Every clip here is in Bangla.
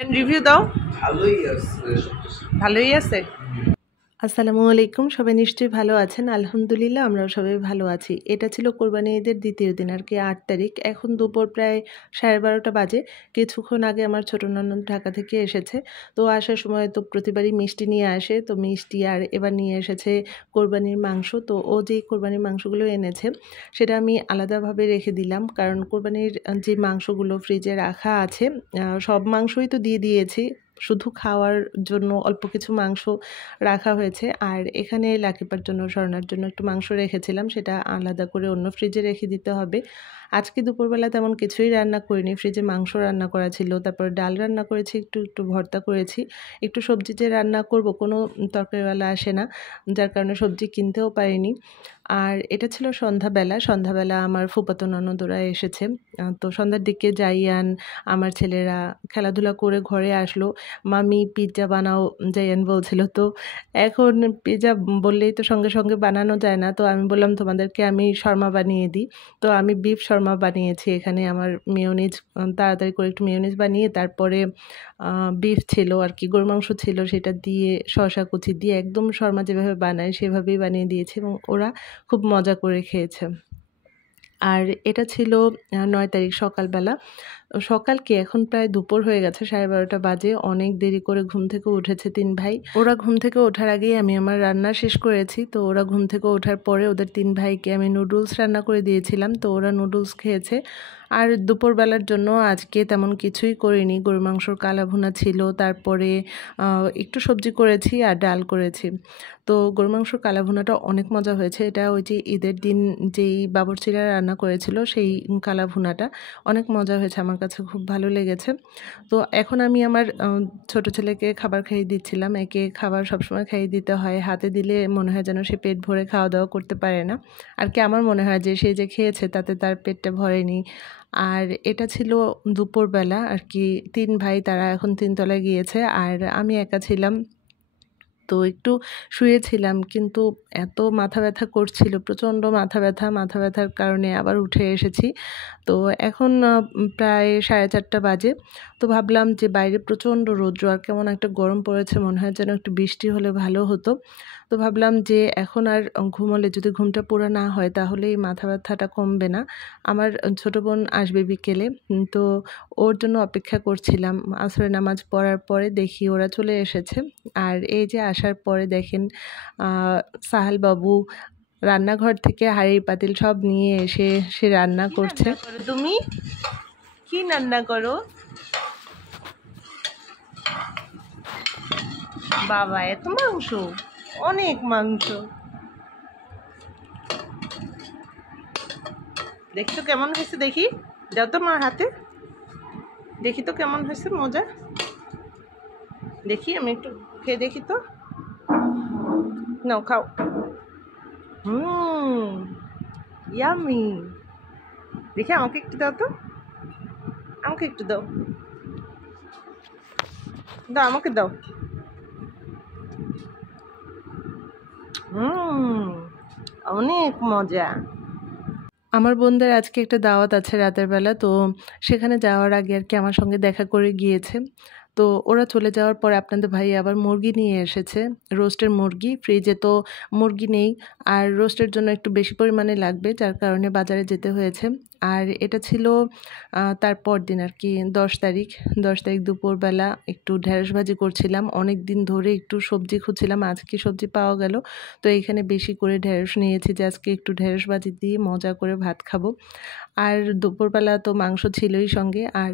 রিভিউ দাও। ভালোই আছে। আসসালামু আলাইকুম, সবাই নিশ্চয়ই ভালো আছেন। আলহামদুলিল্লাহ আমরাও সবাই ভালো আছি। এটা ছিল কোরবানি ঈদের দ্বিতীয় দিন আর কি, 8 তারিখ। এখন দুপুর প্রায় 12:30 বাজে। কিছুক্ষণ আগে আমার ছোট ননদ ঢাকা থেকে এসেছে। তো আসার সময় তো প্রতিবারই মিষ্টি নিয়ে আসে, তো মিষ্টি আর এবার নিয়ে এসেছে কোরবানির মাংস। তো ও যেই কোরবানির মাংসগুলো এনেছে সেটা আমি আলাদাভাবে রেখে দিলাম, কারণ কোরবানির যে মাংসগুলো ফ্রিজে রাখা আছে সব মাংসই তো দিয়ে দিয়েছি, শুধু খাওয়ার জন্য অল্প কিছু মাংস রাখা হয়েছে। আর এখানে লাকিপার জন্য, স্বর্ণার জন্য একটু মাংস রেখেছিলাম, সেটা আলাদা করে অন্য ফ্রিজে রেখে দিতে হবে। আজকে দুপুরবেলা তেমন কিছুই রান্না করিনি, ফ্রিজে মাংস রান্না করা ছিল, তারপর ডাল রান্না করেছি, একটু একটু ভর্তা করেছি। একটু সবজি যে রান্না করব, কোনো তরকারিওয়ালা আসে না, যার কারণে সবজি কিনতেও পারিনি। আর এটা ছিল সন্ধ্যাবেলা। সন্ধ্যাবেলা আমার ফুফাতো ননদরা এসেছে। তো সন্ধ্যার দিকে জাইয়ান, আমার ছেলেরা খেলাধুলা করে ঘরে আসলো। মামি পিৎজা বানাও জাইয়ান বলছিল। তো এখন পিৎজা বললেই তো সঙ্গে সঙ্গে বানানো যায় না, তো আমি বললাম তোমাদেরকে আমি শর্মা বানিয়ে দিই। তো আমি বিফ শর্মা বানিয়েছি। এখানে আমার মেয়োনিজ, তাড়াতাড়ি করে একটু মেয়োনিজ বানিয়ে তারপরে বিফ ছিল আর কি, গরুর মাংস ছিল, সেটা দিয়ে শসা কুচি দিয়ে একদম শর্মা যেভাবে বানায় সেভাবেই বানিয়ে দিয়েছি এবং ওরা খুব মজা করে খেয়েছে। আর এটা ছিল 9 তারিখ সকালবেলা। সকাল কি, এখন প্রায় দুপুর হয়ে গেছে, 12:30 বাজে। অনেক দেরি করে ঘুম থেকে উঠেছে 3 ভাই। ওরা ঘুম থেকে ওঠার আগেই আমি আমার রান্না শেষ করেছি। তো ওরা ঘুম থেকে ওঠার পরে ওদের 3 ভাইকে আমি নুডলস রান্না করে দিয়েছিলাম, তো ওরা নুডলস খেয়েছে। আর দুপুরবেলার জন্য আজকে তেমন কিছুই করিনি। গরুর মাংসর কালা ভুনা ছিল, তারপরে একটু সবজি করেছি আর ডাল করেছি। তো গরুর মাংসর কালা ভুনাটা অনেক মজা হয়েছে। এটা ওই যে ঈদের দিন যেই বাবুর্চিরা রান্না করেছিল সেই কালা ভুনাটা অনেক মজা হয়েছে, আমার কাছে খুব ভালো লেগেছে। তো এখন আমি আমার ছোট ছেলেকে খাবার খাইয়ে দিচ্ছিলাম। একে খাবার সবসময় খাইয়ে দিতে হয়, হাতে দিলে মনে হয় যেন সে পেট ভরে খাওয়া দাওয়া করতে পারে না। আর কি আমার মনে হয় যে সে যে খেয়েছে তাতে তার পেটটা ভরেনি। আর এটা ছিল দুপুরবেলা আর কি। 3 ভাই তারা এখন 3 তলায় গিয়েছে আর আমি একা ছিলাম। তো একটু শুয়েছিলাম, কিন্তু এত মাথা ব্যথা করছিল, প্রচণ্ড মাথা ব্যথা। মাথা ব্যথার কারণে আবার উঠে এসেছি। তো এখন প্রায় 4:30 বাজে। তো ভাবলাম যে বাইরে প্রচণ্ড রৌদ্র আর কেমন একটা গরম পড়েছে, মনে হয় যেন একটু বৃষ্টি হলে ভালো হতো। তো ভাবলাম যে এখন আর ঘুমোলে, যদি ঘুমটা পুরো না হয় তাহলে এই মাথা ব্যথাটা কমবে না। আমার ছোট বোন আসবে বিকেলে, তো ওর জন্য অপেক্ষা করছিলাম। আসরের নামাজ পড়ার পরে দেখি ওরা চলে এসেছে। আর এই যে আসার পরে দেখেন সাহাল বাবু রান্নাঘর থেকে হাঁড়ি পাতিল সব নিয়ে এসে সে রান্না করছে। তুমি কি রান্না করো? বাবা, এত মাংস, অনেক মাংস। দেখি তো কেমন হয়েছে, দেখি দাও তো মার হাতে, দেখি তো কেমন হয়েছে, মজা। দেখি, আমি একটু খেয়ে দেখি তো। নাও খাও। ইয়ামি। দেখি আমাকে একটু দাও তো, আমাকে একটু দাও, দাও আমাকে দাও। অনেক মজা। আমার বোনদের আজকে একটা দাওয়াত আছে রাতের বেলা, তো সেখানে যাওয়ার আগে আর কি আমার সঙ্গে দেখা করে গিয়েছে। তো ওরা চলে যাওয়ার পরে আপনাদের ভাই আবার মুরগি নিয়ে এসেছে, রোস্টের মুরগি। ফ্রিজে তো মুরগি নেই, আর রোস্টের জন্য একটু বেশি পরিমাণে লাগবে, যার কারণে বাজারে যেতে হয়েছে। আর এটা ছিল তারপর দিন আর কি, 10 তারিখ। 10 তারিখ দুপুরবেলা একটু ঢেঁড়স ভাজি করছিলাম, অনেক দিন ধরে একটু সবজি খুঁজছিলাম, আজকে সবজি পাওয়া গেল। তো এইখানে বেশি করে ঢেঁড়স নিয়েছি যে আজকে একটু ঢেঁড়স ভাজি দিয়ে মজা করে ভাত খাবো। আর দুপুরবেলা তো মাংস ছিলই সঙ্গে। আর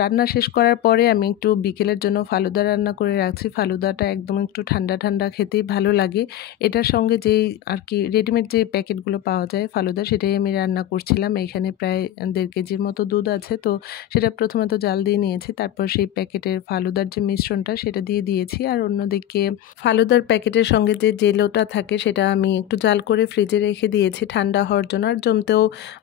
রান্না শেষ করার পরে আমি একটু বিকেলের জন্য ফালুদা রান্না করে রাখছি। ফালুদাটা একদম একটু ঠান্ডা ঠান্ডা খেতেই ভালো লাগে। এটার সঙ্গে যেই আর কি রেডিমেড যে প্যাকেটগুলো পাওয়া যায় ফালুদা, সেটাই আমি রান্না করছিলাম। এখানে প্রায় 1.5 কেজির মতো দুধ আছে। তো সেটা প্রথমে তো জাল দিয়ে নিয়েছি, তারপর সেই প্যাকেটের ফালুদার যে মিশ্রণটা সেটা দিয়ে দিয়েছি। আর অন্যদিকে ফালুদার প্যাকেটের সঙ্গে যে জেলোটা থাকে সেটা আমি একটু জাল করে ফ্রিজে রেখে দিয়েছি ঠান্ডা হওয়ার জন্য,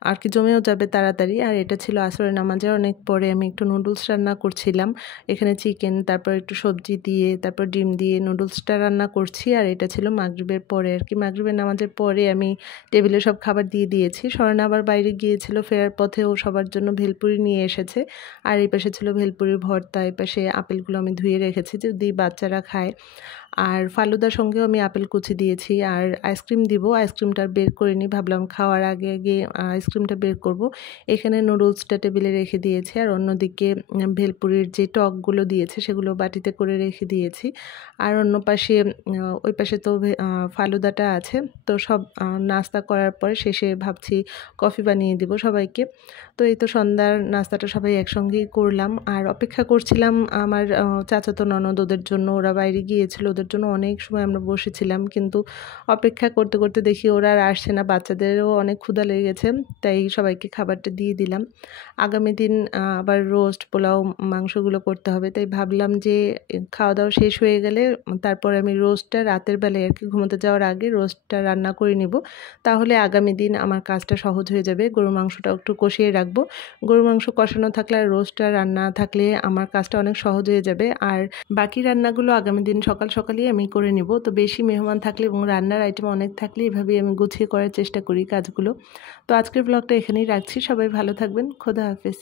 আর জমেও যাবে তাড়াতাড়ি। আর এটা ছিল আসরের নামাজের অনেক পরে আমি একটু নুডলস রান্না করছিলাম। এখানে চিকেন, তারপর একটু সবজি দিয়ে, তারপর ডিম দিয়ে নুডলসটা রান্না করছি। আর এটা ছিল মাগরিবের পরে আর কি, মাগরিবের নামাজের পরে আমি টেবিলে সব খাবার দিয়ে দিয়েছি। স্বর্ণা আবার বাইরে গিয়েছিল ছিল ফেরার পথেও সবার জন্য ভেলপুরি নিয়ে এসেছে। আর এই পাশে ছিল ভেলপুরির ভর্তা, এই পাশে আপেলগুলো আমি ধুয়ে রেখেছি যদি বাচ্চারা খায়। আর ফালুদার সঙ্গেও আমি আপেল কুচি দিয়েছি। আর আইসক্রিম দিব, আইসক্রিমটা বের করিনি, ভাবলাম খাওয়ার আগে আগে আইসক্রিমটা বের করব। এখানে নুডলসটা টেবিলে রেখে দিয়েছি আর অন্যদিকে ভেলপুরির যে টকগুলো দিয়েছে সেগুলো বাটিতে করে রেখে দিয়েছি। আর অন্য পাশে ওই পাশে তো ফালুদাটা আছে। তো সব নাস্তা করার পরে শেষে ভাবছি কফি বানিয়ে দিব সবাইকে। তো এই তো সন্ধ্যার নাস্তাটা সবাই একসঙ্গেই করলাম। আর অপেক্ষা করছিলাম আমার চাচাতো ননদ ওদের জন্য, ওরা বাইরে গিয়েছিল, ওদের জন্য অনেক সময় আমরা বসেছিলাম, কিন্তু অপেক্ষা করতে করতে দেখি ওরা আর আসছে না। বাচ্চাদেরও অনেক ক্ষুধা লেগেছে, তাই সবাইকে খাবারটা দিয়ে দিলাম। আগামী দিন আবার রোস্ট, পোলাও, মাংসগুলো করতে হবে, তাই ভাবলাম যে খাওয়া দাওয়া শেষ হয়ে গেলে তারপর আমি রোস্টটা রাতের বেলায় আর কি ঘুমোতে যাওয়ার আগে রোস্টটা রান্না করে নিব, তাহলে আগামী দিন আমার কাজটা সহজ হয়ে যাবে। গরুর মাংসটা একটু কষিয়ে রাখবো, গরুর মাংস কষানো থাকলে আর রোস্টটা রান্না থাকলে আমার কাজটা অনেক সহজ হয়ে যাবে। আর বাকি রান্নাগুলো আগামী দিন সকাল সকালই আমি করে নিব। তো বেশি মেহমান থাকলে এবং রান্নার আইটেম অনেক থাকলে এভাবেই আমি গুছিয়ে করার চেষ্টা করি কাজগুলো। তো আজকের ব্লগটা এখানেই রাখছি, সবাই ভালো থাকবেন, খোদা হাফেজ।